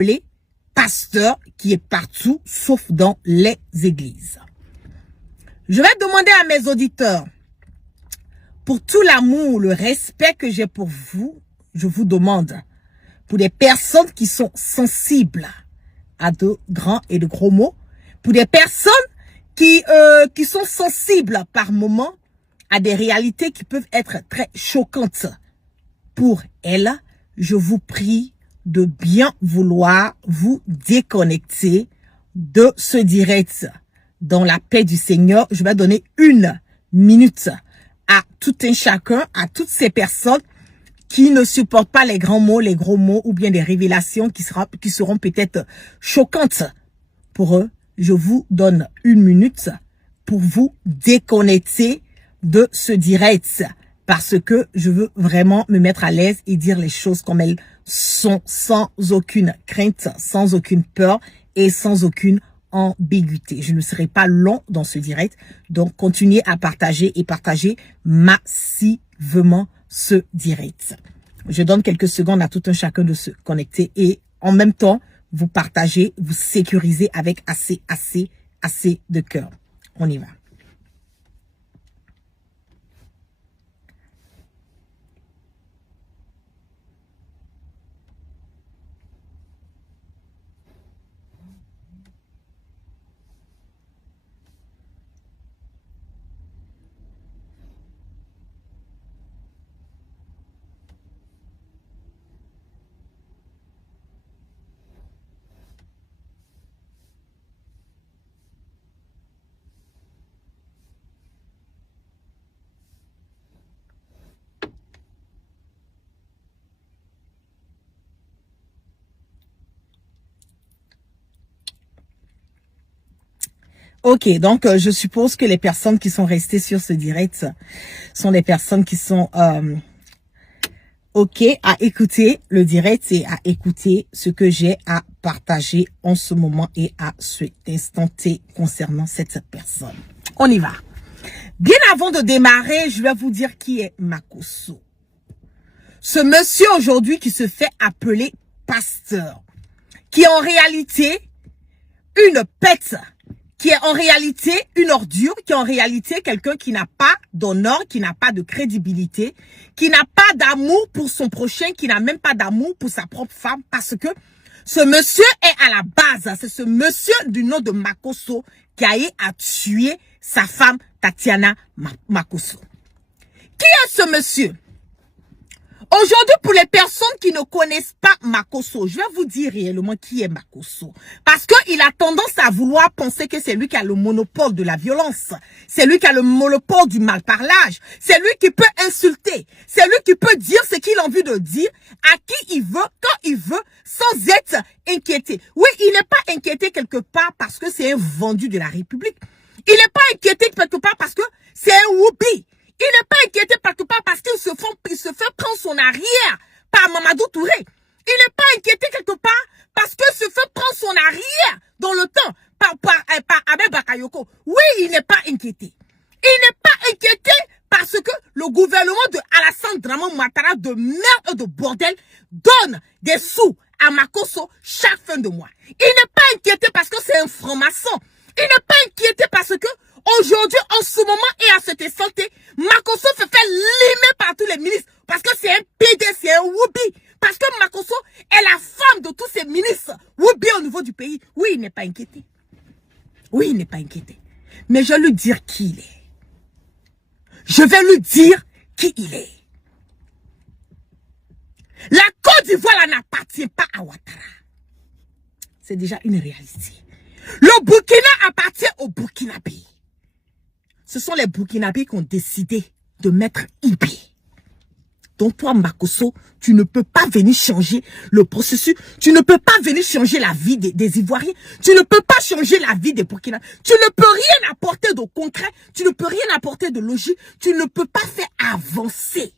appelé pasteur qui est partout, sauf dans les églises. Je vais demander à mes auditeurs, pour tout l'amour, le respect que j'ai pour vous, je vous demande, pour des personnes qui sont sensibles à de grands et de gros mots, pour des personnes qui sont sensibles par moments à des réalités qui peuvent être très choquantes pour elles, je vous prie de bien vouloir vous déconnecter de ce direct. Dans la paix du Seigneur, je vais donner 1 minute à tout un chacun, à toutes ces personnes qui ne supportent pas les grands mots, les gros mots ou bien des révélations qui seront peut-être choquantes pour eux. Je vous donne 1 minute pour vous déconnecter de ce direct parce que je veux vraiment me mettre à l'aise et dire les choses comme elles sont sans aucune crainte, sans aucune peur et sans aucune ambiguïté. Je ne serai pas long dans ce direct, donc continuez à partager et partagez massivement ce direct. Je donne quelques secondes à tout un chacun de se connecter et en même temps, vous partagez, vous sécurisez avec assez de cœur. On y va. Ok, donc je suppose que les personnes qui sont restées sur ce direct sont des personnes qui sont ok à écouter le direct et à écouter ce que j'ai à partager en ce moment et à cet instant T concernant cette personne. On y va. Bien avant de démarrer, je vais vous dire qui est Makosso. Ce monsieur aujourd'hui qui se fait appeler pasteur, qui est en réalité une pète, qui est en réalité une ordure, qui est en réalité quelqu'un qui n'a pas d'honneur, qui n'a pas de crédibilité, qui n'a pas d'amour pour son prochain, qui n'a même pas d'amour pour sa propre femme, parce que ce monsieur est à la base, c'est ce monsieur du nom de Makosso qui a eu à tuer sa femme Tatiana Makosso. Qui est ce monsieur? Aujourd'hui, pour les personnes qui ne connaissent pas Makosso, je vais vous dire réellement qui est Makosso. Parce qu'il a tendance à vouloir penser que c'est lui qui a le monopole de la violence. C'est lui qui a le monopole du malparlage. C'est lui qui peut insulter. C'est lui qui peut dire ce qu'il a envie de dire à qui il veut, quand il veut, sans être inquiété. Oui, il n'est pas inquiété quelque part parce que c'est un vendu de la République. Il n'est pas inquiété quelque part parce que c'est un whoopi. Il n'est pas inquiété quelque part parce qu'il se fait prendre son arrière par Mamadou Touré. Il n'est pas inquiété quelque part parce qu'il se fait prendre son arrière dans le temps par Abel Bakayoko. Oui, il n'est pas inquiété. Il n'est pas inquiété parce que le gouvernement de Alassane Draman Ouattara de merde et de bordel donne des sous à Makosso chaque fin de mois. Il n'est pas inquiété parce que c'est un franc-maçon. Il n'est pas inquiété parce que aujourd'hui, en ce moment et à cette santé, Makosso se fait limer par tous les ministres parce que c'est un PD, c'est un whoopi. Parce que Makosso est la femme de tous ces ministres whoopi au niveau du pays. Oui, il n'est pas inquiété. Oui, il n'est pas inquiété. Mais je vais lui dire qui il est. Je vais lui dire qui il est. La Côte d'Ivoire n'appartient pas à Ouattara. C'est déjà une réalité. Le Burkina appartient aux Burkinabés. Ce sont les Burkinabés qui ont décidé de mettre Ibi. Donc toi, Makosso, tu ne peux pas venir changer le processus. Tu ne peux pas venir changer la vie des Ivoiriens. Tu ne peux pas changer la vie des Burkinabés. Tu ne peux rien apporter de concret. Tu ne peux rien apporter de logique. Tu ne peux pas faire avancer.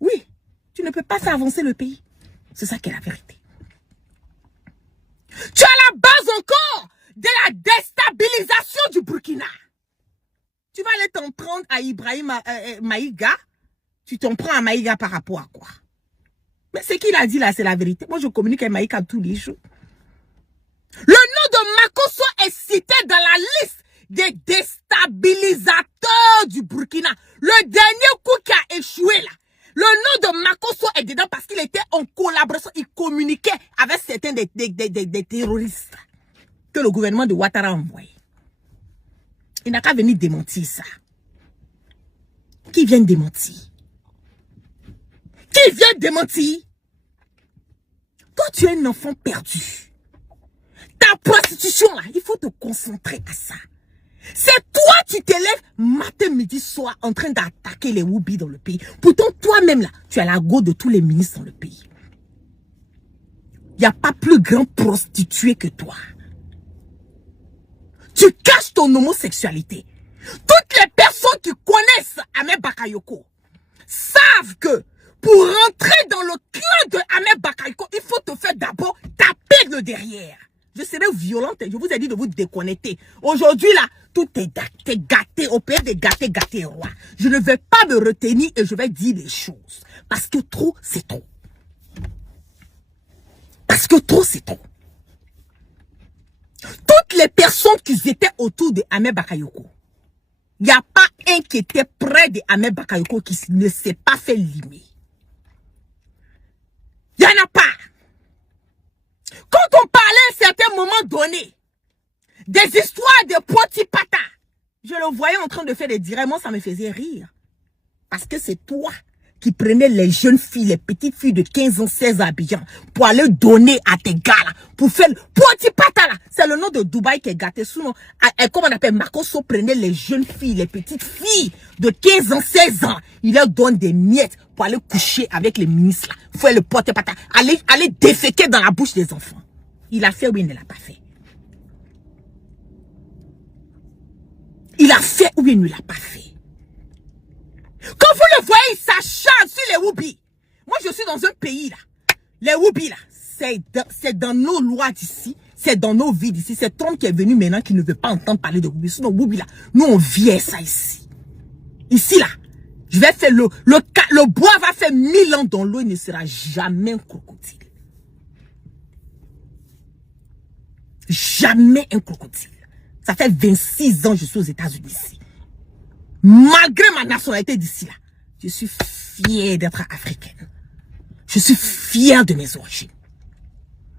Oui, tu ne peux pas faire avancer le pays. C'est ça qui est la vérité. Tu es à la base encore de la déstabilisation du Burkina. Tu vas aller t'en prendre à Ibrahim Maïga. Tu t'en prends à Maïga par rapport à quoi? Mais ce qu'il a dit là, c'est la vérité. Moi, je communique avec Maïka tous les jours. Le nom de Makosso est cité dans la liste des déstabilisateurs du Burkina. Le dernier coup qui a échoué là. Le nom de Makosso est dedans parce qu'il était en collaboration. Il communiquait avec certains des terroristes que le gouvernement de Ouattara a envoyé. Il n'a qu'à venir démentir ça. Qui vient démentir? Qui vient démentir? Toi, tu es un enfant perdu. Ta prostitution, là, il faut te concentrer à ça. C'est toi, tu t'élèves matin, midi, soir en train d'attaquer les Woubi dans le pays. Pourtant, toi-même, là, tu as la go de tous les ministres dans le pays. Il n'y a pas plus grand prostitué que toi. Tu caches ton homosexualité. Toutes les personnes qui connaissent Ahmed Bakayoko savent que pour rentrer dans le clan de Ahmed Bakayoko, il faut te faire d'abord taper le derrière. Je serai violente, je vous ai dit de vous déconnecter. Aujourd'hui, là, tout est gâté, au pays de gâté, roi. Je ne vais pas me retenir et je vais dire les choses. Parce que trop, c'est trop. Parce que trop, c'est trop. Toutes les personnes qui étaient autour de Ahmed Bakayoko, il n'y a pas un qui était près de Ahmed Bakayoko qui ne s'est pas fait limer. Il n'y en a pas. Quand on parlait à un certain moment donné des histoires de Potipata, je le voyais en train de faire des directs, moi ça me faisait rire. Parce que c'est toi qui prenais les jeunes filles, les petites filles de 15 ans, 16 ans à Abidjan pour aller donner à tes gars là, pour faire Potipata là. C'est le nom de Dubaï qui est gâté. Sinon, comment on appelle, Makosso prenait les jeunes filles, les petites filles de 15 ans, 16 ans. Il leur donne des miettes pour aller coucher avec les ministres là. Faire le Potipata. Aller déféquer dans la bouche des enfants. Il a fait ou il ne l'a pas fait? Il a fait ou il ne l'a pas fait? Quand vous le voyez, il s'acharne sur les Woubi. Moi, je suis dans un pays là. Les Woubi là, c'est dans nos lois d'ici. C'est dans nos vies d'ici. C'est Trump qui est venu maintenant qui ne veut pas entendre parler de Woubi. Sinon, Woubi là, nous on vient ça ici. Ici là, je vais faire le bois va faire 1000 ans dans l'eau, il ne sera jamais un crocodile. Jamais un crocodile. Ça fait 26 ans que je suis aux États-Unis ici. Malgré ma nationalité d'ici là, je suis fière d'être africaine. Je suis fière de mes origines.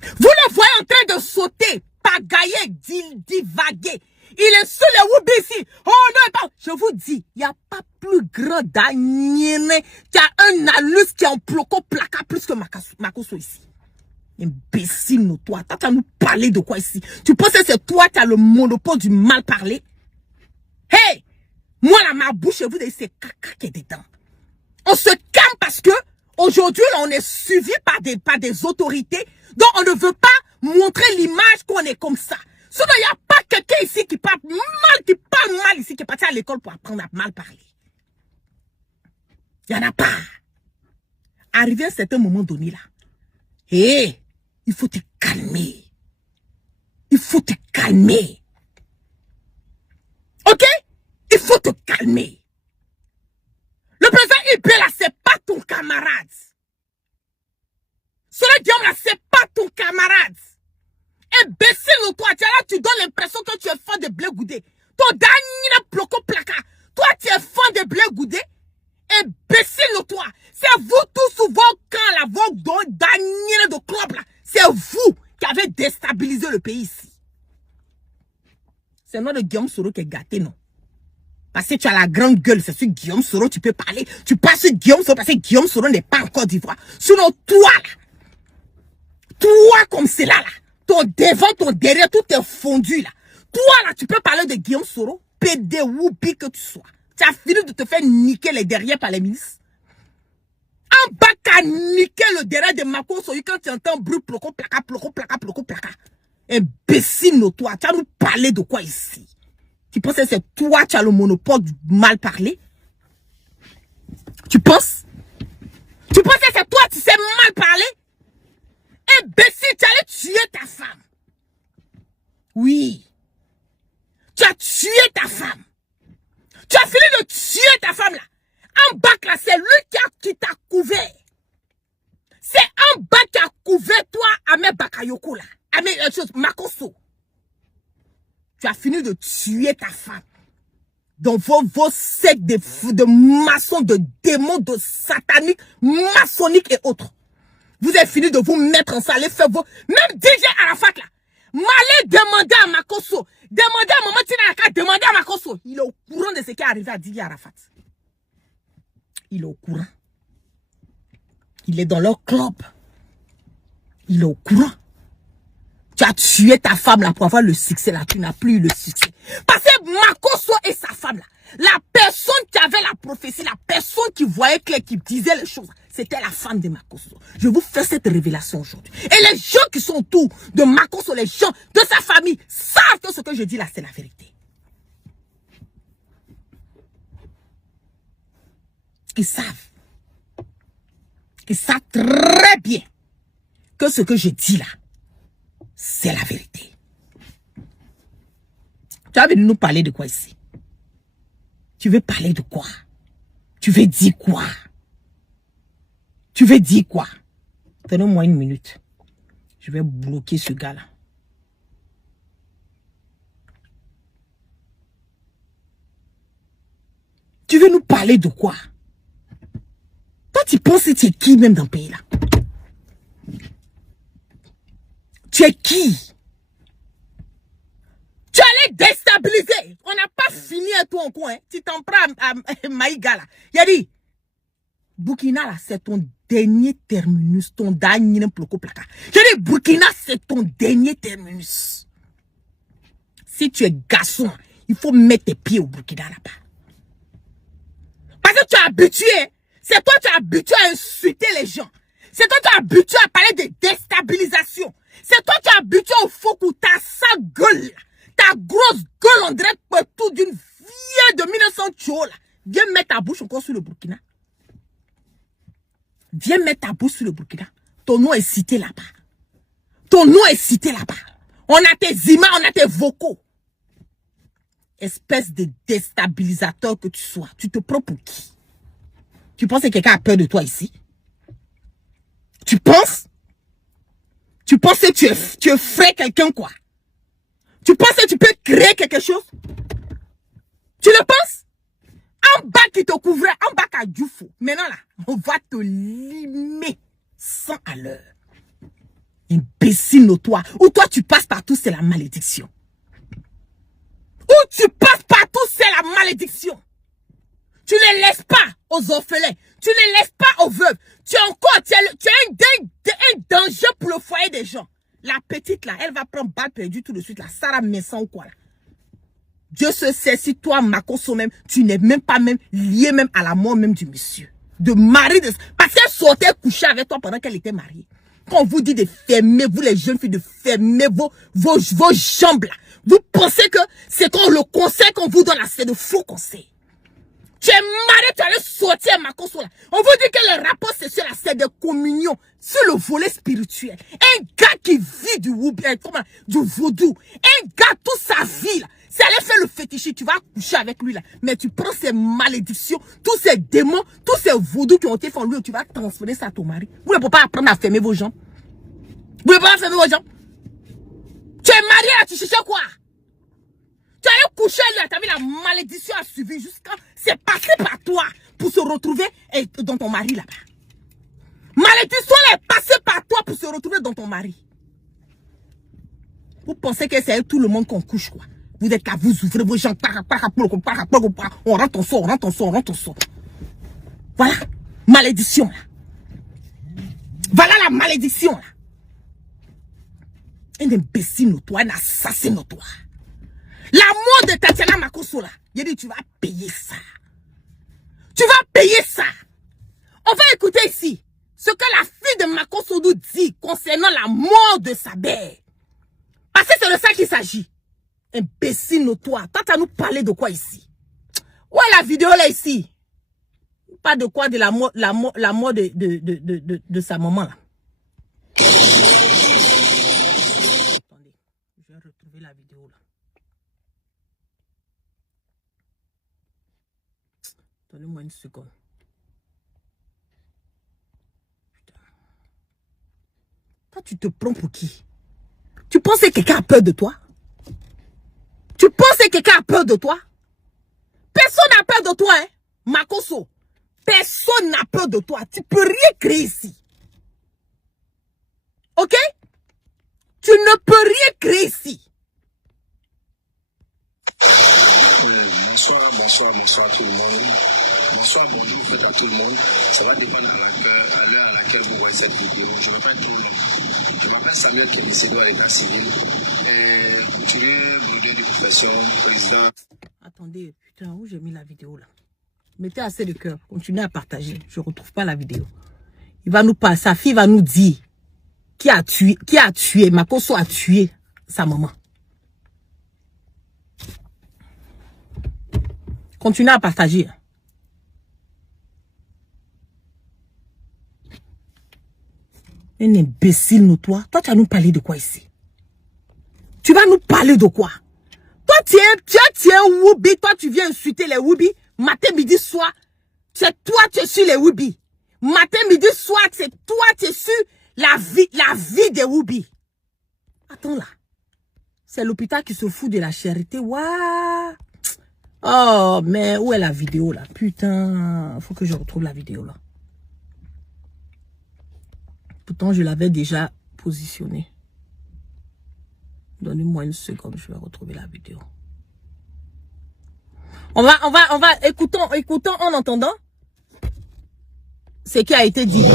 Vous le voyez en train de sauter, pagailler, divaguer. Il est sur les Woubi ici. Oh non, je vous dis, il n'y a pas plus grand d'agnéné qui a un anus qui est en placa plus que Makosso ici. Imbécile, nous, toi. Tu vas nous parler de quoi ici? Tu penses que c'est toi qui as le monopole du mal parler? Hey! Moi, là, ma bouche, vous avez c'est caca qui est dedans. On se calme parce que aujourd'hui, là, on est suivi par des autorités. Donc, on ne veut pas montrer l'image qu'on est comme ça. Sinon, il n'y a pas quelqu'un ici qui parle mal ici, qui est parti à l'école pour apprendre à mal parler. Il n'y en a pas. Arrivé à un certain moment donné, là, hé, il faut te calmer. Il faut te calmer. Ok? Il faut te calmer. Le président Ibé là, c'est pas ton camarade. Cela Guillaume là, c'est pas ton camarade. Imbécile, toi, tu donnes l'impression que tu es fan de Blé Goudé. Ton dernier bloco placa. Toi, tu es fan de Blé Goudé. Imbécile, toi. C'est vous tous souvent quand la vos dernier de club là. C'est vous qui avez déstabilisé le pays ici. C'est le nom de Guillaume Soro qui est gâté, non? Parce que tu as la grande gueule, c'est sur Guillaume Soro, tu peux parler. Tu passes sur Guillaume Soro parce que Guillaume Soro n'est pas en Côte d'Ivoire. Sinon, toi, là, toi comme c'est là, ton devant, ton derrière, tout est fondu, là. Toi, là, tu peux parler de Guillaume Soro, pédé woupi que tu sois. Tu as fini de te faire niquer les derrière par les ministres. En bas, qu'à niquer le derrière de Makosso quand tu entends bruit, ploco, placa, ploco, placa, ploco, placa. Imbécile, toi, tu vas nous parler de quoi ici? Tu penses que c'est toi qui as le monopole du mal parler? Tu penses? Tu penses que c'est toi qui sais mal parler? Imbécile, tu allais tuer ta femme. Oui. Tu as tué ta femme. Tu as fini de tuer ta femme là. En bas là, c'est lui qui t'a couvert. C'est avec Bakayoko là, avec Makoso. Tu as fini de tuer ta femme. Dans vos sectes de maçons, de démons, de sataniques, maçonniques et autres. Vous avez fini de vous mettre en salle, faire vos... Même DJ Arafat là. M'allez demander à Makoso. Demandez à Maman Tinaka, demandez à Makoso. Il est au courant de ce qui est arrivé à DJ Arafat. Il est au courant. Il est dans leur club. Il est au courant. Tu as tué ta femme là pour avoir le succès là. Tu n'as plus eu le succès. Parce que Makoso et sa femme là, la personne qui avait la prophétie, la personne qui voyait clair, qui disait les choses, c'était la femme de Makoso. Je vous fais cette révélation aujourd'hui. Et les gens qui sont autour de Makoso, les gens de sa famille, savent que ce que je dis là, c'est la vérité. Ils savent. Ils savent très bien que ce que je dis là, c'est la vérité. Tu as venu nous parler de quoi ici? Tu veux parler de quoi? Tu veux dire quoi? Tu veux dire quoi? Donnez-moi une minute. Je vais bloquer ce gars-là. Tu veux nous parler de quoi? Toi, tu penses que tu es qui même dans le pays là? Tu es qui? Tu allais déstabiliser. On n'a pas fini à toi en coin. Hein. Tu t'en prends à Maïga là. Il a dit, Burkina là, c'est ton dernier terminus. Ton dernier placa. Je dis, Burkina, c'est ton dernier terminus. Si tu es garçon, il faut mettre tes pieds au Burkina là-bas. Parce que tu es habitué. C'est toi qui es habitué à insulter les gens. C'est toi qui es habitué à parler de déstabilisation. C'est toi qui es habitué au faux coup. Ta sale gueule. Ta grosse gueule, on dirait tout d'une vieille de 1900 chou là. Viens mettre ta bouche encore sur le Burkina. Viens mettre ta bouche sur le Burkina. Ton nom est cité là-bas. Ton nom est cité là-bas. On a tes images, on a tes vocaux. Espèce de déstabilisateur que tu sois. Tu te prends pour qui? Tu penses que quelqu'un a peur de toi ici? Tu penses? Tu penses que tu es frais quelqu'un quoi? Tu penses que tu peux créer quelque chose? Tu le penses? En bas qui te couvrait, en bas qu'à Djoufo. Maintenant là, on va te limer 100 à l'heure. Imbécile notoire. Où toi tu passes partout, c'est la malédiction. Où tu passes partout, c'est la malédiction. Tu ne laisses pas aux orphelins. Tu ne laisses pas aux veuves. Tu as un danger pour le foyer des gens. La petite là, elle va prendre balle perdue tout de suite. La Sarah Messan ou quoi là. Dieu se sait si toi, Makoso même, tu n'es même pas même lié même à la mort même du monsieur. De mari de... Parce qu'elle sortait coucher avec toi pendant qu'elle était mariée. Quand on vous dit de fermer, vous les jeunes filles, de fermer vos jambes là. Vous pensez que c'est quand le conseil qu'on vous donne là, c'est de faux conseils. Tu es marié, tu allais sortir à Makoso là. On vous dit que le rapport sexuel là, c'est de communion sur le volet spirituel. Un gars qui vit du vaudou. Un gars toute sa vie là. Si elle fait le fétiche, tu vas coucher avec lui là. Mais tu prends ces malédictions, tous ces démons, tous ces vaudous qui ont été faits en lui, tu vas transférer ça à ton mari. Vous ne pouvez pas apprendre à fermer vos jambes. Vous ne pouvez pas fermer vos jambes. Tu es marié là, tu cherches quoi? Tu allais coucher là, tu as vu la malédiction a suivi jusqu'à... C'est passé par toi pour se retrouver dans ton mari là-bas. Malédiction là est passée par toi pour se retrouver dans ton mari. Vous pensez que c'est avec tout le monde qu'on couche quoi? Vous êtes là, vous ouvrez vos jambes, on rentre en sort, on rentre en sort, on rentre en sort. Voilà, malédiction là. Voilà la malédiction là. Un imbécile notoire, un assassin notoire. La mort de Tatiana Makoso là, il dit tu vas payer ça. Tu vas payer ça. On va écouter ici ce que la fille de Makoso nous dit concernant la mort de sa mère. Parce que c'est de ça qu'il s'agit. Imbécile notoire. Toi, tu as nous parlé de quoi ici? Ouais, la vidéo là ici. Pas de quoi de la mort de sa maman là. Attendez, je vais retrouver la vidéo là. Donnez-moi une seconde. Toi, tu te prends pour qui? Tu penses que quelqu'un a peur de toi? Tu penses que quelqu'un a peur de toi? Personne n'a peur de toi, hein, Makosso. Personne n'a peur de toi. Tu peux rien créer ici. Ok? Tu ne peux rien créer ici. Bonsoir tout le monde. Bonsoir, bonjour, faites à tout le monde. Ça va dépendre à l'heure à laquelle vous voyez cette vidéo. Je ne vais pas tout le monde. Je m'appelle Samuel Tonissédo à l'état civil. Tu es boudé de profession, président. Attendez, putain, où j'ai mis la vidéo là? Mettez assez de cœur, continuez à partager. Je ne retrouve pas la vidéo. Il va nous parler, sa fille va nous dire qui a tué, Makosso a tué sa maman. Continuez à partager. Un imbécile, nous, toi. Toi, tu vas nous parler de quoi ici? Tu vas nous parler de quoi? Toi, tu es un Woubi. Toi, tu viens insulter les Woubi. Matin, midi, soir. C'est toi, tu es sur les Woubi. Matin, midi, soir, c'est toi, tu es sur la vie des Woubi. Attends là. C'est l'hôpital qui se fout de la charité. Waouh. Oh, mais où est la vidéo là? Putain, faut que je retrouve la vidéo là. Pourtant, je l'avais déjà positionnée. Donnez-moi une seconde, je vais retrouver la vidéo. On va, écoutons en entendant ce qui a été dit.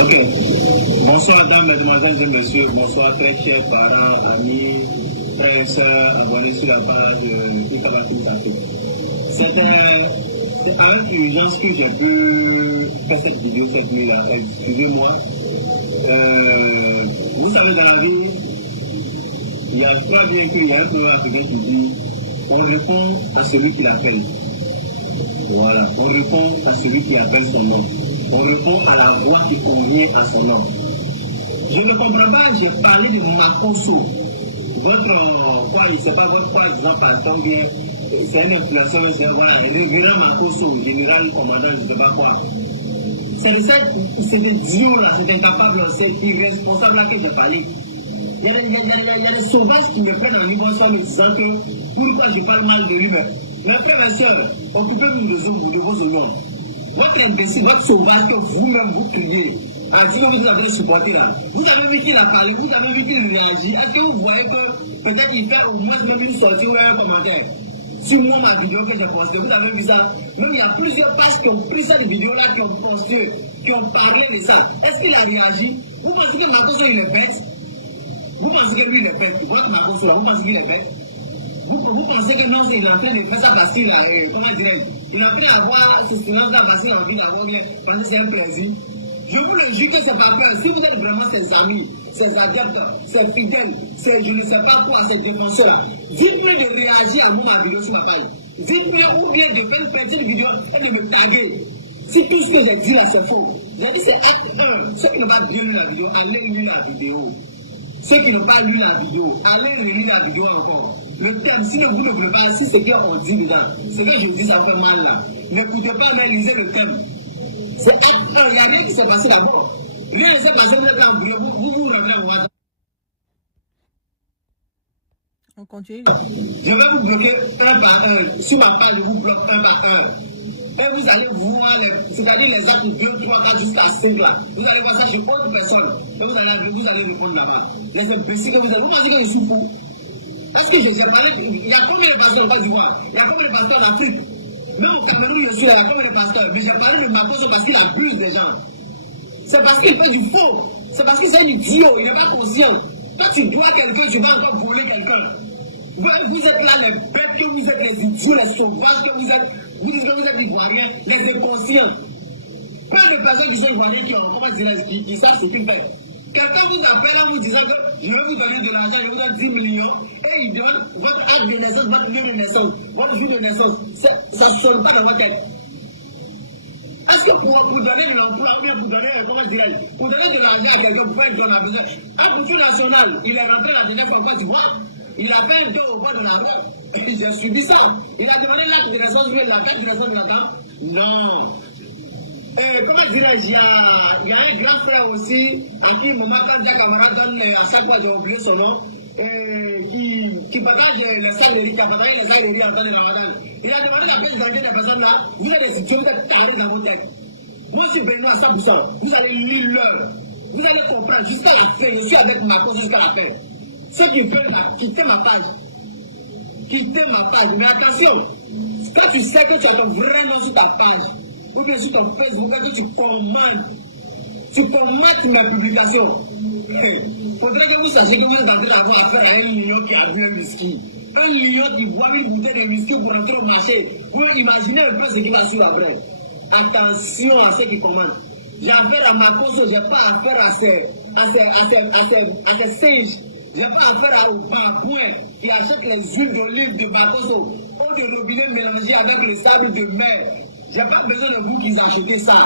Ok. Bonsoir, dames, mesdemoiselles et messieurs. Bonsoir, très chers parents, amis, frères et sœurs, abonnés sur la page Ikabatou Santé. C'est avec urgence que j'ai pu faire cette vidéo cette nuit-là. Excusez-moi. Vous savez, dans la vie, il y a, je crois bien qu'il y a un peu africain qui dit on répond à celui qui l'appelle. Voilà, on répond à celui qui appelle son nom. On répond à la voix qui convient à son nom. Je ne comprends pas, j'ai parlé de Makosso. Votre, quoi, je ne sais pas, votre quoi, exemple, par exemple, bien, c'est un influenceur, c'est voilà, révérend Makosso, général, commandant, je ne sais pas quoi. C'est des dieux là, c'est incapable, c'est irresponsable là que j'ai parlé. Il y a des sauvages qui me prennent en niveau en me disant que pourquoi je parle mal de lui. Mais frères et sœurs, occupez-vous de vos noms. Votre imbécile, votre sauvage que vous-même vous criez, en disant que vous avez supporté là. Vous avez vu qu'il a parlé, vous avez vu qu'il réagit. Est-ce que vous voyez que peut-être il fait au moins même une sortie ou un commentaire sur moi, ma vidéo que j'ai postée, vous avez vu ça? Même il y a plusieurs pages qui ont pris cette vidéo-là, qui ont posté, qui ont parlé de ça. Est-ce qu'il a réagi? Vous pensez que Makosso il est bête? Vous pensez que lui il est bête? Votre Makosso là, vous pensez qu'il est bête? Vous pensez que non, il est en train de faire ça parce qu'il a, comment dirais-je, il est en train d'avoir ce silence là parce qu'il a envie d'avoir bien, parce que c'est un plaisir. Je vous le jure que c'est pas peur. Si vous êtes vraiment ses amis, ses adeptes, ses fidèles, ses je ne sais pas quoi, ses défenseurs, dites-moi de réagir à ma vidéo sur ma page. Dites-moi ou bien de faire une petite vidéo et de me taguer. Si tout ce que j'ai dit là c'est faux. J'ai dit c'est acte 1. Ceux qui n'ont pas bien lu la vidéo, allez lire la vidéo. Ceux qui n'ont pas lu la vidéo, allez lire la vidéo encore. Le thème, si vous ne voulez pas, si c'est qu'on dit dedans, ce que je dis ça fait mal là. N'écoutez pas, mais lisez le thème. C'est acte 1, il n'y a rien qui s'est passé d'abord. Rien ne s'est passé, vous êtes en brûlé, vous revenez au hasard. On continue. Je vais vous bloquer un par un. Sur ma page, je vous bloque un par un. Et vous allez voir, c'est-à-dire les actes 2, 3, 4 jusqu'à 5 là. Vous allez voir ça chez autre personne. Et vous allez répondre là-bas. Les imbéciles que vous allez. Vous pensez que je suis fou? Est-ce que j'ai parlé? Il y a combien de pasteurs en Côte d'Ivoire? Il y a combien de pasteurs en Afrique? Même au Cameroun, je suis là, il y a combien de pasteurs? Mais j'ai parlé de Makosso parce qu'il abuse des gens. C'est parce qu'il fait du faux. C'est parce qu'il c'est un idiot. Il n'est pas conscient. Quand tu dois quelqu'un, tu vas encore voler quelqu'un. Vous êtes là les bêtes, que vous êtes les idiots, les sauvages, que vous êtes. Vous dites que vous êtes ivoiriens, les inconscients. Plein de personnes qui sont ivoiriens qui savent ce qu'ils font. Quelqu'un vous appelle en vous disant que je vais vous donner de l'argent, je vous donne 10 millions, et il donne votre acte de naissance, votre lieu de naissance, votre jour de naissance. Ça ne sonne pas dans votre tête. Est-ce que pour donner de l'emploi, ou bien pour donner, comment dirais-je, pour donner de l'argent à quelqu'un, pour faire un don à besoin, un couture national, il est rentré la dernière fois en Côte d'Ivoire, il a fait un don au bord de la mer, j'ai subi ça. Il a demandé l'acte de naissance, lui, il a fait de naissance maintenant. Non. comment dirais-je, il y a un grand frère aussi, à qui maman, quand Jacques Camara donne, à chaque fois j'ai oublié son nom, qui partage les sacs de riz, qui partage les sacs de riz en temps de Ramadan. Il a demandé la paix d'enquête des personnes là, vous allez se tuer dans vos têtes. Moi, je suis Benoît à 100%. Vous allez lire l'heure. Vous allez comprendre jusqu'à la fin. Je suis avec ma cause jusqu'à la fin. Ceux qui veulent quitter ma page. Quitter ma page. Mais attention, quand tu sais que tu as ton vrai nom sur ta page, ou bien sur ton Facebook, quand tu commandes mes publications. Il faudrait que vous sachiez que vous êtes en train d'avoir affaire à un lion qui a bu un whisky. Un lion qui boit une bouteille de whisky pour entrer au marché. Vous imaginez un peu ce qui va suivre après. Attention à ceux qui commandent. J'ai affaire à ma cause, j'ai pas affaire à ces singes. J'ai pas affaire aux babouins qui achètent les huiles d'olive de Bakoso, eau de robinet mélangée avec le sable de mer. J'ai pas besoin de vous qui achetez ça.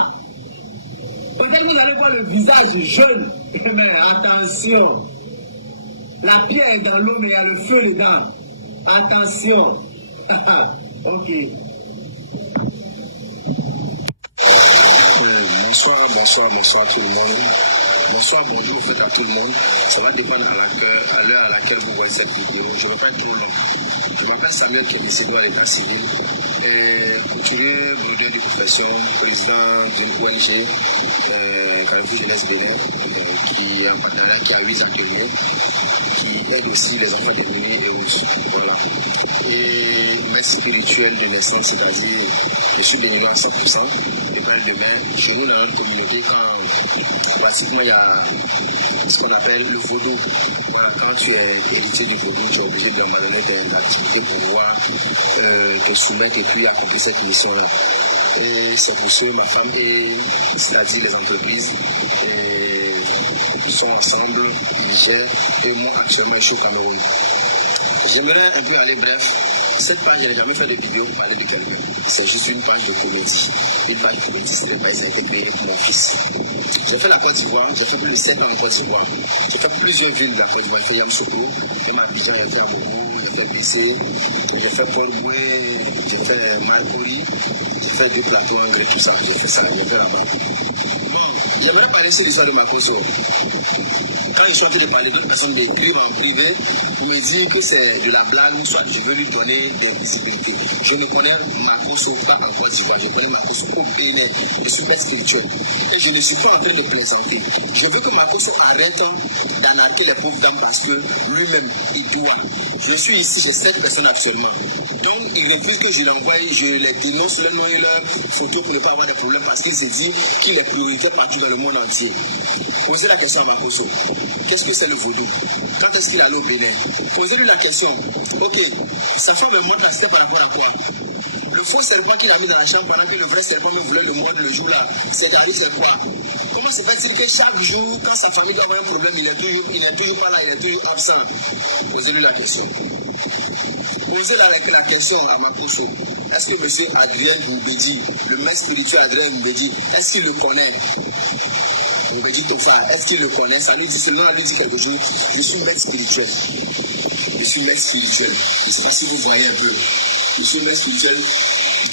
Peut-être que vous allez voir le visage jeune, mais attention. La pierre est dans l'eau, mais il y a le feu dedans. Attention. Ok. Bonsoir tout le monde. Bonsoir, bonjour en fait à tout le monde. Ça va dépendre à l'heure à laquelle vous voyez cette vidéo. Je ne vais pas être trop long. Je m'appelle Samuel Kébissi de l'État civil. Couturier, modèle de profession, président d'une ONG, Carrefour Jeunesse Bénin, qui est un partenaire qui a 8 ateliers, qui aide aussi les enfants démunis et autres. Voilà. Et maître spirituel de naissance, c'est-à-dire je suis béninois à 100%. L'école de bain, chez nous dans notre communauté, quand pratiquement il y a ce qu'on appelle le vaudou. Voilà, quand tu es héritier du vaudou, tu es obligé d'abandonner tes activités pour pouvoir te soumettre et puis accomplir cette mission-là. Et c'est pour ça que ma femme c'est-à-dire les entreprises, sont ensemble, ils gèrent, et moi actuellement je suis au Cameroun. J'aimerais un peu aller bref. Cette page, je n'ai jamais fait de vidéo pour parler de quelqu'un. C'est juste une page de comédie. Une page de comédie, c'est le pays qui a été créé pour mon fils. J'ai fait la Côte d'Ivoire, j'ai fait plus de 7 ans en Côte d'Ivoire. J'ai fait plusieurs villes de la Côte d'Ivoire. J'ai fait Yamoussoukro, j'ai fait Amourou, j'ai fait Bessé, j'ai fait Port-Boué, j'ai fait Malpori, j'ai fait deux plateaux anglais, tout ça. J'ai fait ça, j'ai fait là-bas. Bon, j'aimerais parler sur l'histoire de Makosso. Quand je suis en train de parler, d'autres personnes m'écrivent en privé pour me dire que c'est de la blague ou soit je veux lui donner des visibilités. Je ne connais Makosso pas en Côte d'Ivoire, je connais Makosso au Bénin, je suis père spirituel. Et je ne suis pas en train de plaisanter. Je veux que Makosso arrête d'anarquer les pauvres dames parce que lui-même, il doit. Je suis ici, j'ai 7 personnes actuellement. Donc, il refuse que je l'envoie, je les dénonce leur nom et leur photo pour ne pas avoir de problème parce qu'il se dit qu'il est prioritaire partout dans le monde entier. Posez la question à Makosso. Qu'est-ce que c'est le vaudou? Quand est-ce qu'il allait au Bénin? Posez-lui la question. Ok, sa femme me montre la c'était par rapport à quoi? Le faux serpent qu'il a mis dans la chambre pendant que le vrai serpent me voulait le mordre le jour-là, c'est-à-dire c'est quoi? Comment se fait-il que chaque jour, quand sa famille doit avoir un problème, il n'est toujours pas là, il est toujours absent? Posez-lui la question. Posez la question à Makosso. Est-ce que M. Adrien Mbedi, le maître spirituel Adrien Mbedi, est-ce qu'il le connaît? Mbedi Tofa, est-ce qu'il le connaît? Ça lui dit, seulement lui dit quelque chose. Je suis maître spirituel. Je suis maître spirituel. Je ne sais pas si vous voyez un peu. Je suis maître spirituel.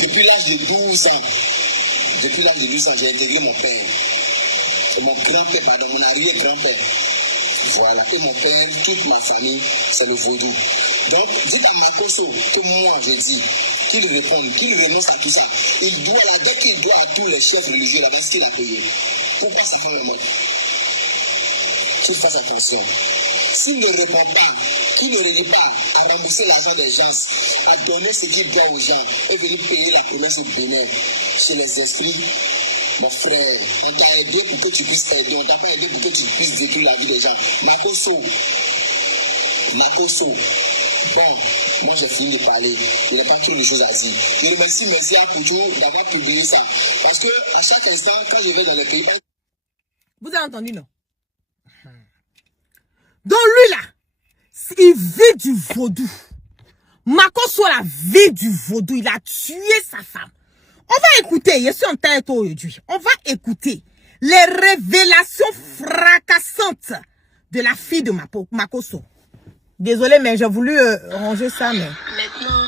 Depuis l'âge de 12 ans, j'ai intégré mon père. Et mon grand-père, pardon, mon arrière-grand-père. Voilà. Et mon père, toute ma famille, c'est le vaudou. Donc, dites à Makosso que moi, je dis, qu'il réponde, qu'il renonce à tout ça. Il doit, là, dès qu'il doit à tous les chefs religieux, là, ce qu'il a payé. Pourquoi sa femme est morte? Qu'il fasse attention. S'il ne répond pas, qu'il ne réunit pas à rembourser l'argent des gens, à donner ce qu'il doit aux gens et venir payer la promesse au Bénin chez les esprits, mon frère, on t'a aidé pour que tu puisses aider, on t'a pas aidé pour que tu puisses détruire la vie des gens. Makosso, bon, moi j'ai fini de parler, il n'y a pas trop de choses à dire. Je remercie M. Akoutou d'avoir publié ça. Parce que à chaque instant, quand je vais dans le pays... Vous avez entendu, non? Donc lui là, il vit du vaudou. Makosso la vie du vaudou, il a tué sa femme. On va écouter, je suis en tête aujourd'hui. On va écouter les révélations fracassantes de la fille de Makosso. Désolé, mais j'ai voulu ranger ça, mais... Maintenant,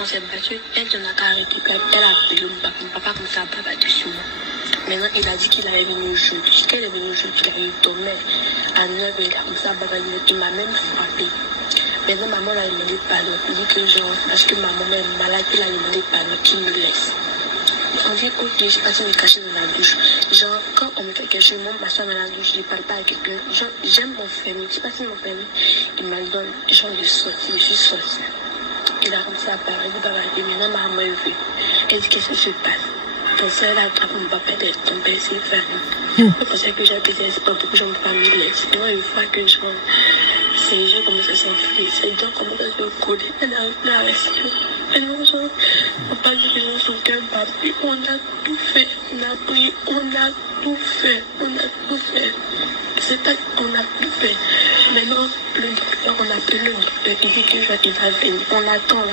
on s'est battu. Elle n'a qu'à récupérer. Elle a payé mon papa comme ça, papa dessus moi. Maintenant, il a dit qu'il allait venir aujourd'hui. Quand il est venu aujourd'hui, il dormait à 9h, il a commencé à bagarrer. Il m'a même frappé. Maintenant, maman l'a demandé pardon. Il dit que genre, parce que ma maman est malade, il a demandé pardon, qu'il me laisse. On dit, ok, je suis partie me cacher dans la douche. Genre, quand on me fait quelque chose, moi, ma soeur dans la douche, je ne parle pas à quelqu'un. Genre, j'aime mon famille. Je suis partie de mon famille. Il m'a donné, genre, je suis sortie. Il a commencé à parler, et maintenant, ma maman est venue. Elle dit, qu'est-ce qui se passe? Ton soeur, elle a attrapé mon papa d'être tombé, c'est fermé. C'est pour ça que j'ai appelé, c'est pas pour que j'en famille laisse. Et moi, une fois que genre, ces gens commencent à s'enfuir, ces gens commencent à se coller, elle n'arrive plus à respirer. Et non, genre, on parle de gens sur cœur battu, on a tout fait, on a prié, on a tout fait, c'est pas qu'on a tout fait. Maintenant, le docteur, on a appelé le docteur, il dit qu'il va venir, on attend.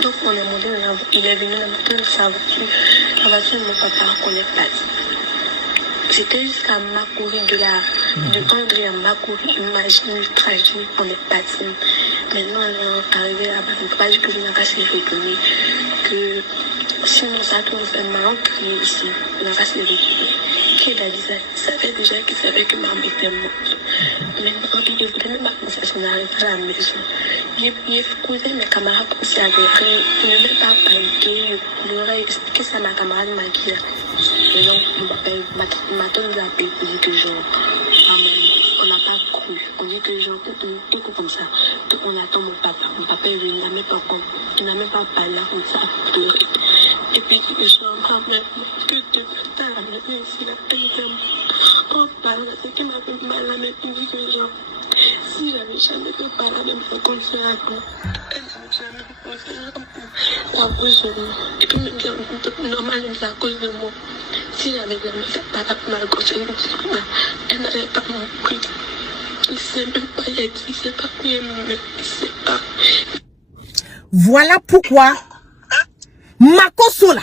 Donc on a demandé, il est venu dans sa voiture, la voiture de mon papa, on est parti. C'était jusqu'à Makuri de André à Makuri, imagine le trajet, on est parti. Maintenant, on est arrivé là-bas, mon papa dit que je n'ai pas se retourner, que sinon ça tout nous fait mal, on crie ici, on n'a pas se retourner. Qu'il a dit ça, il savait déjà qu'il savait que maman était morte. Maintenant, il voulait même pas commencer à s'en arriver à la maison. J'ai écouté mes camarades comme si avec eux, je ne vais pas paniquer, je pleurais, expliqué ça à ma camarade m'a dit. Et donc, ma tante nous a appelé pour dire que genre, on n'a pas cru. On dit que genre, tout comme ça. Donc on attend mon papa. Mon papa est venu, il n'a même pas parlé comme ça, à pleurer. Et puis, genre, maman, que tu fais à la maison ici, la peine de mon papa, c'est qu'il m'a fait mal à la maison, il dit que genre, si j'avais jamais fait par la même fois qu'on fait un coup, elle n'avait jamais fait un coup à cause de moi. Et puis même dire, normal, c'est à cause de moi. Si j'avais jamais fait par la même fois, elle n'allait pas m'en il ne sait même pas, il ne sait pas qui il ne sait pas. Voilà pourquoi Makosso là,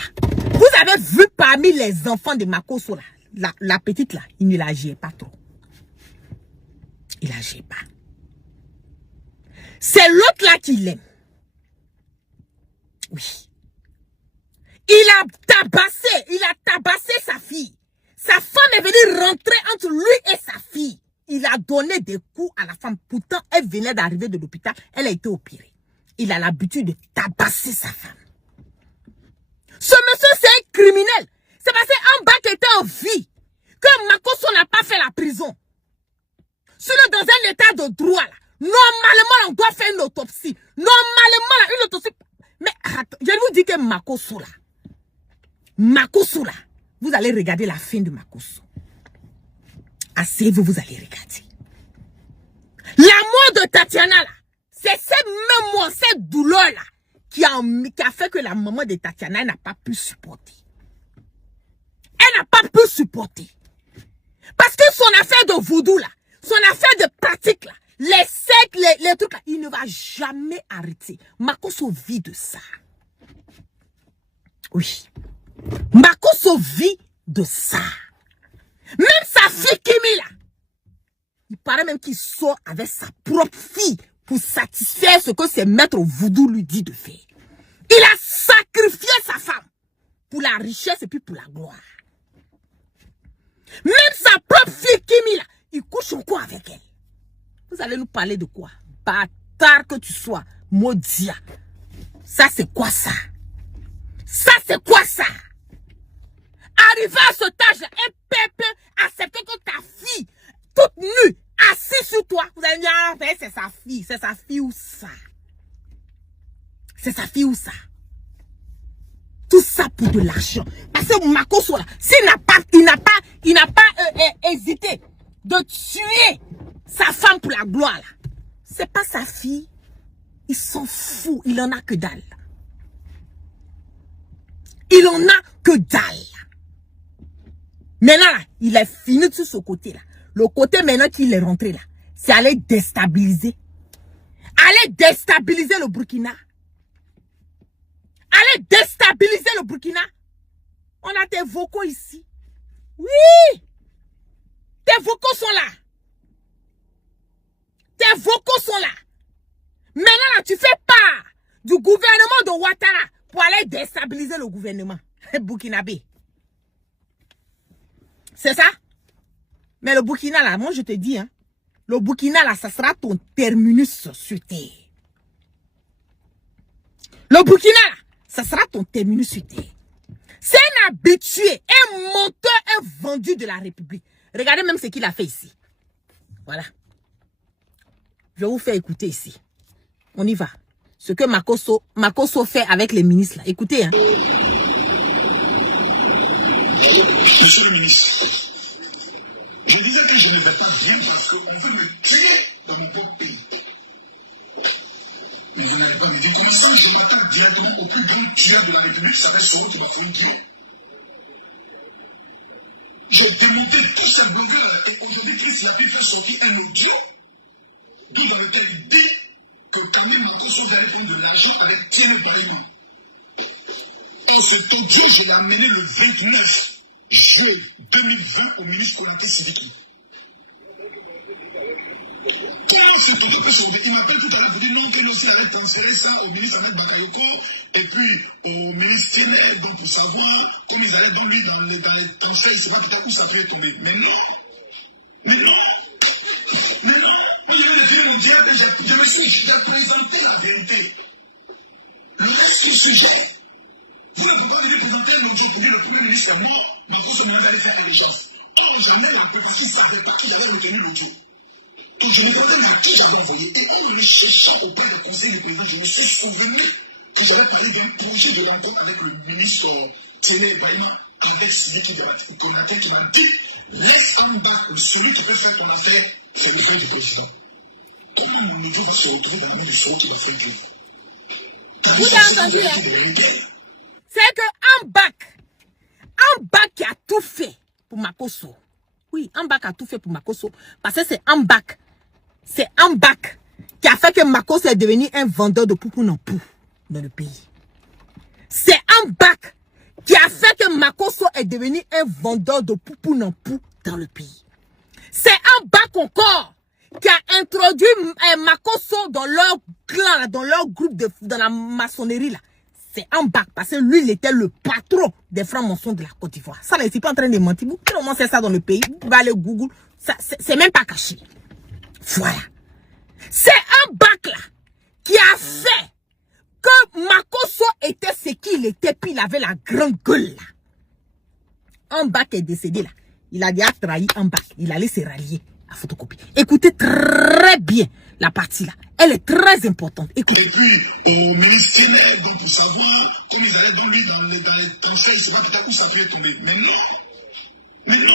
vous avez vu parmi les enfants de Makosso là, la petite là, il ne l'agit pas trop. Il n'agit pas. C'est l'autre là qui l'aime. Oui. Il a tabassé sa fille. Sa femme est venue rentrer entre lui et sa fille. Il a donné des coups à la femme. Pourtant, elle venait d'arriver de l'hôpital. Elle a été opérée. Il a l'habitude de tabasser sa femme. Ce monsieur, c'est un criminel. C'est parce qu'en bas qui était en vie que Makosso n'a pas fait la prison. Sinon, dans un état de droit, là, normalement, on doit faire une autopsie. Normalement, là, une autopsie. Mais je vous dis que Makosso, là, vous allez regarder la fin de Makosso. Asseyez-vous, vous allez regarder. La mort de Tatiana, là, c'est cette même mort, cette douleur-là, qui a fait que la maman de Tatiana n'a pas pu supporter. Elle n'a pas pu supporter. Parce que son affaire de vaudou, là, son affaire de pratique, là, les sectes, les trucs, là, il ne va jamais arrêter. Makosso vit de ça. Oui. Makosso vit de ça. Même sa fille Kimi, là, il paraît même qu'il sort avec sa propre fille pour satisfaire ce que ses maîtres voodoo lui dit de faire. Il a sacrifié sa femme pour la richesse et puis pour la gloire. Même sa propre fille Kimi, là, il couche encore avec elle. Vous allez nous parler de quoi? Bâtard que tu sois, maudit. Ça, c'est quoi ça? Ça, c'est quoi ça? Arrivé à cet âge, un peuple accepter que ta fille, toute nue, assise sur toi, vous allez dire, ah, c'est sa fille ou ça? C'est sa fille ou ça? Tout ça pour de l'argent. Parce que Makosso, il n'a pas hésité de tuer sa femme pour la gloire. Là. C'est pas sa fille. Il s'en fout. Il en a que dalle. Il en a que dalle. Maintenant, là, il est fini sur ce côté-là. Le côté maintenant qu'il est rentré là, c'est aller déstabiliser. Aller déstabiliser le Burkina. Aller déstabiliser le Burkina. On a tes vocaux ici. Oui. Tes vocaux sont là. Tes vocaux sont là. Maintenant, là, tu fais part du gouvernement de Ouattara pour aller déstabiliser le gouvernement burkinabé. C'est ça? Mais le Burkina, là, moi, je te dis, hein, le Burkina, là, ça sera ton terminus sur terre. Le Burkina, là, ça sera ton terminus sur terre. C'est un habitué, un menteur, un vendu de la République. Regardez même ce qu'il a fait ici. Voilà. Je vais vous faire écouter ici. On y va. Ce que Makosso fait avec les ministres, là. Écoutez, hein. Monsieur le ministre, je disais que je ne vais pas bien parce qu'on veut me tuer dans mon propre pays. Mais vous n'allez pas me dire comment ça, je m'attaque directement au plus grand tueur de la République, ça s'appelle Soro qui m'a fait une guillaume. J'ai démonté tous ces blogueurs et aujourd'hui, Chris Lapi fait sortir un audio dans lequel il dit que Kamil Makosso va aller prendre de l'argent avec Tiene Barima. Et cet audio, je l'ai amené le 29 juillet 2020 au ministre Konaté Sidiki. Comment cet audio peut sauver? Il m'appelle tout à l'heure pour dire non, qu'il aussi allait transférer ça au ministre Ahmed Bakayoko et puis au ministre Tiene, donc pour savoir comment ils allaient dans lui dans les transferts, il ne sait pas peut-être où ça peut tomber. Mais non! Mais non! Mais non! Moi, je viens de dire mon diable, je me suis présenté la vérité. Le reste du sujet, vous ne pouvez pas venir présenter un audio pour dire le Premier ministre est mort, mais vous allez aller faire l'urgence. On jamais la preuve parce qu'il ne savait pas qu'il avait retenu l'audio. Et je me demandais même à qui j'avais envoyé. Et en le cherchant auprès du conseil du président, je me suis souvenu que j'avais parlé d'un projet de rencontre avec le ministre Tiene Barima, avec Sidiki Konaté qui m'a dit laisse en bas celui qui peut faire ton affaire, c'est le frère du président. Comment mon audio va se retrouver dans la main du Soro qui va faire Dieu? Vous avez entendu, hein? C'est que Ambak qui a tout fait pour Makosso. Oui, Ambak a tout fait pour Makosso. Parce que c'est Ambak qui a fait que Makosso est devenu un vendeur de poupou non pou dans le pays. C'est Ambak qui a fait que Makosso est devenu un vendeur de poupou non pou dans le pays. C'est Ambak encore qui a introduit Makosso dans leur clan, là, dans leur groupe, dans la maçonnerie là. C'est Ambak parce que lui, il était le patron des francs-maçons de la Côte d'Ivoire. Ça, là, il n'est pas en train de mentir. Vous pouvez c'est ça dans le pays. Vous pouvez aller au Google. C'est même pas caché. Voilà. C'est Ambak là qui a fait que Makosso était ce qu'il était, puis il avait la grande gueule là. Ambak est décédé là. Il a déjà trahi Ambak. Il allait se rallier à photocopie. Écoutez très bien la partie là. Elle est très importante. Écoutez. Et puis, au ministre Tiene, donc pour savoir comment ils allaient dans lui dans les transferts, il ne sait pas peut-être où ça peut tomber. Mais non! Mais non!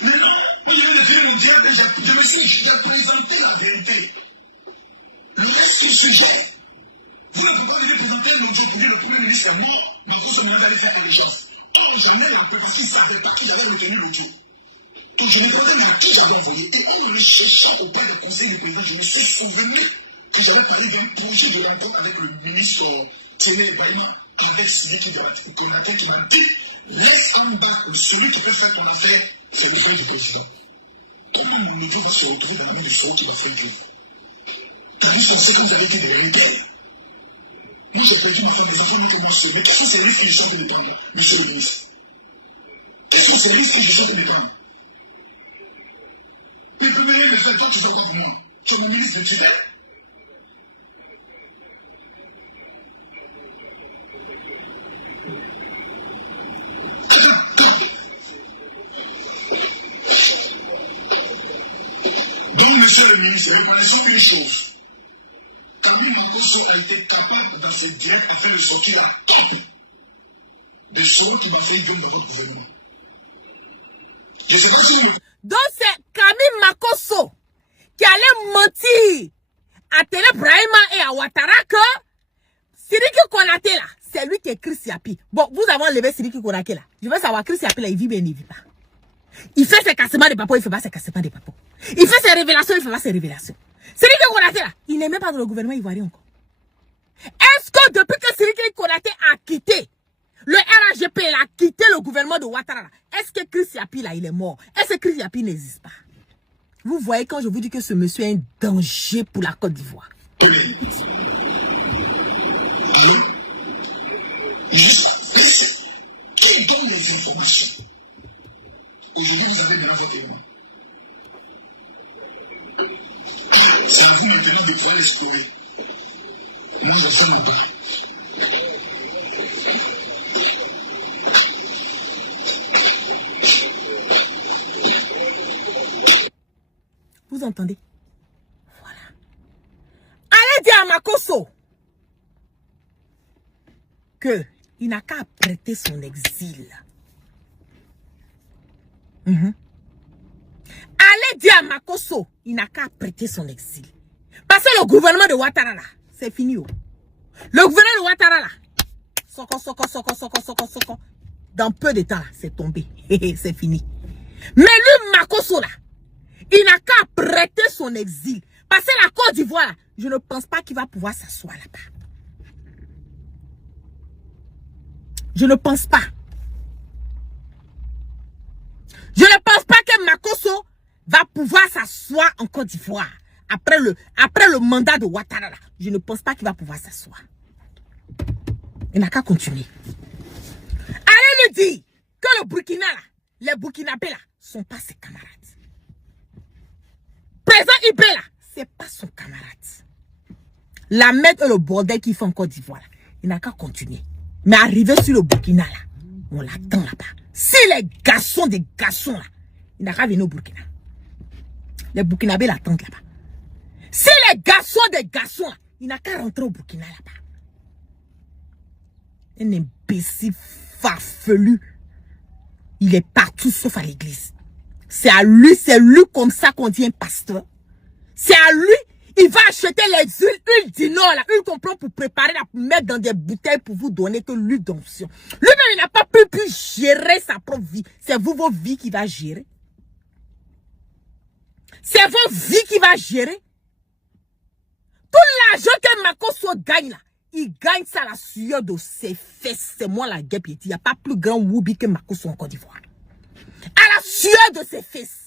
Mais non! Moi, je viens de dire mon diable, je me suis présenté la vérité. Le reste du sujet, vous ne pouvez pas venir présenter un audio pour dire le Premier ministre est mort, mais vous allez aller faire l'urgence. On jamais la preuve parce qu'il ne savait pas qui avait retenu l'audio. Et je me demandais même à qui j'avais envoyé. Et en le cherchant auprès du conseil du président, je me suis souvenu que j'avais parlé d'un projet de rencontre avec le ministre Tiene Barima, avec Sidiki Konaté qui m'a dit laisse en bas celui qui peut faire ton affaire, c'est le frère du président. Comment mon audio va se retrouver dans la main du Soro qui va faire Dieu? Tandis que c'est comme vous avez été des rebelles. Moi, j'ai perdu ma femme, mes enfants m'ont été mentionnés. Mais quels sont ces risques que je suis en train de prendre, monsieur le ministre? Quels sont ces risques que je suis en train de prendre? Mais plus rien ne fait, toi, tu fais quoi pour moi? Tu es mon ministre de tutelle? Donc, monsieur le ministre, reconnaissons une chose. Kamil Makosso a été capable, dans ses directs, à faire sortir la coupe de Soro qui m'a fait gueule dans votre gouvernement. Je ne sais pas si vous me... Donc c'est Kamil Makosso qui allait mentir à Tene Brahima et à Ouattara que Sidiki Konaté là, c'est lui qui est Chris Yapi. Bon, vous avez enlevé Sidiki Konaté là. Je veux savoir, Chris Yapi là, il vit bien, il ne vit pas. Il fait ses cassements de papo, il ne fait pas ses cassements de papo. Il fait ses révélations, il ne fait pas ses révélations. Sidiki Konaté là, il n'est même pas dans le gouvernement ivoirien encore. Est-ce que depuis que Sidiki Konaté a quitté le RHGP, il a quitté le gouvernement de Ouattara, est-ce que Chris Yapi là, il est mort? Est-ce que Chris Yapi n'existe pas? Vous voyez quand je vous dis que ce monsieur est un danger pour la Côte d'Ivoire. Qui donne les informations? Aujourd'hui, vous avez maintenant votre témoin. C'est à vous maintenant de pouvoir l'explorer. Moi, je sens là-bas. Vous entendez? Voilà. Allez dire à Makosso que il n'a qu'à prêter son exil. Allez dire à Makosso, il n'a qu'à prêter son exil. Parce que le gouvernement de Ouattara là, c'est fini. Oh. Le gouvernement de Ouattara là, soko. Dans peu de temps là, c'est tombé. C'est fini. Mais lui, Makosso là, il n'a qu'à prêter son exil. Parce que la Côte d'Ivoire là, je ne pense pas qu'il va pouvoir s'asseoir là-bas. Je ne pense pas. Je ne pense pas que Makosso va pouvoir s'asseoir en Côte d'Ivoire. Après le mandat de Ouattara là, je ne pense pas qu'il va pouvoir s'asseoir. Il n'a qu'à continuer. Allez lui dire que le Burkina là, les Burkinabés là, sont pas ses camarades. Président Ibé là, c'est pas son camarade. La merde et le bordel qu'il fait en Côte d'Ivoire là, il n'a qu'à continuer. Mais arriver sur le Burkina là, on l'attend là-bas. Si les garçons des garçons là, il n'a qu'à venir au Burkina. Les Burkinabés l'attendent là-bas. Si les garçons des garçons là, il n'a qu'à rentrer au Burkina là-bas. Un imbécile farfelu. Il est partout sauf à l'église. C'est lui comme ça qu'on dit un pasteur. C'est à lui. Il va acheter les huiles d'Inor, là, huile qu'on prend pour préparer, là, pour mettre dans des bouteilles pour vous donner que l'huile d'onction. Lui-même, il n'a pas pu gérer sa propre vie. C'est vous, vos vies, qui va gérer. C'est vos vies qui va gérer. Tout l'argent que Makosso gagne, là, il gagne ça à la sueur de ses fesses. C'est moi la guêpe. Il n'y a pas plus grand woubi que Makosso en Côte d'Ivoire. À la sueur de ses fesses.